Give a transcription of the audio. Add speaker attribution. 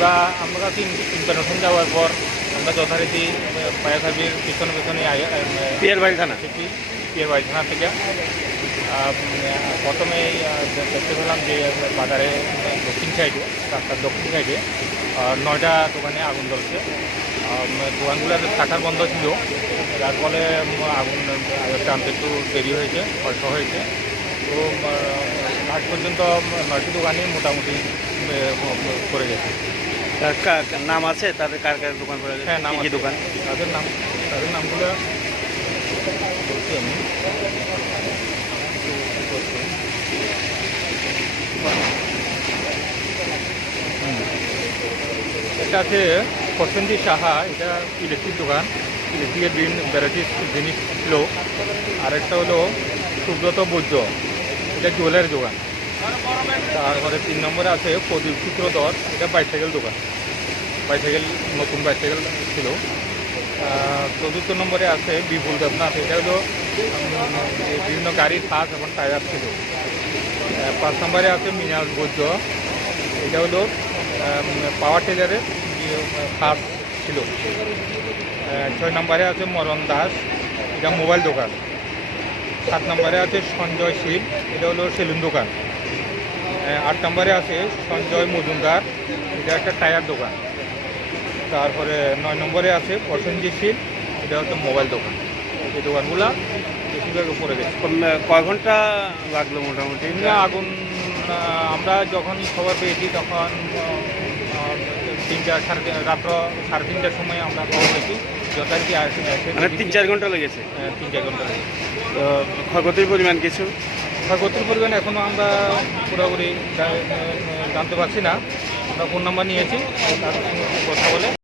Speaker 1: আমরা আমরা কাছে ইনফরমেশন যাওয়ার পর আমরা যথারীতি ফায়ার সার্ভিস পিছনে পিছনে আই- আই- পিয়ার বাড়ি থানা? পিয়ারবাড়ি থানা থেকে। প্রথমে দেখতে পেলাম যে বাজারে দক্ষিণ সাইডে রাস্তার দক্ষিণ সাইডে নয়টা দোকানে আগুন জ্বলছে। আম, দোকানগুলোর শাটার বন্ধ ছিল। যার ফলে আগুন টানতে একটু দেরি হয়েছে কষ্ট হয়েছে। তো আজ পর্যন্ত নয়টি দোকানই মোটামুটি করে গেছে।
Speaker 2: নাম আছে? তাদের কার কার দোকান পড়ে
Speaker 1: হ্যাঁ নাম কি। দোকান? তাদের নাম তাদের নামগুলো। এটা আছে প্রসেনজি সাহা এটা ইলেকট্রিক দোকান। ইলেকট্রিকের বিভিন্ন ভ্যারাইটিস জিনিস ছিল। আর একটা হলো সুব্রত বৈদ্য এটা জুয়েলারি দোকান। তারপরে তিন নম্বরে আছে প্রদীপ সূত্রধর এটা বাইসাইকেল দোকান। বাইসাইকেল নতুন বাইসাইকেল ছিল। চতুর্থ নম্বরে আছে বিপুল দেবনাথ। এটা হলো বিভিন্ন গাড়ির পাস এবং টায়ার ছিল। পাঁচ নম্বরে আছে মিনাজ বৈদ্য। এটা হলো পাওয়ার টেলারের পাস ছিল। ছয় নম্বরে আছে মরণ দাস। এটা মোবাইল দোকান। সাত নম্বরে আছে সঞ্জয় শীল। এটা হলো সেলুন দোকান। আট নম্বরে আছে সঞ্জয় মজুমদার এটা একটা টায়ার দোকান। তারপরে নয় নম্বরে আছে প্রসেনজিৎ শীল এটা হচ্ছে মোবাইল দোকান। এই দোকানগুলা বেশিরভাগ উপরে গেছে।
Speaker 2: কয় ঘণ্টা লাগল মোটামুটি?
Speaker 1: এমনি আগুন আমরা যখন খবর পেয়েছি তখন তিনটা সাড়ে রাত্র সাড়ে তিনটার সময় আমরা খবর পেয়েছি। যথারীতি আসে
Speaker 2: মানে তিন চার ঘণ্টা লেগেছে?
Speaker 1: তিন চার ঘণ্টা লাগে।
Speaker 2: তো ক্ষয়ক্ষতির পরিমাণ কিছু?
Speaker 1: ক্ষয়ক্ষতির পরিমাণ এখনও আমরা পুরোপুরি জানতে পারছি না। আমরা ফোন নাম্বার নিয়েছি কথা বলে।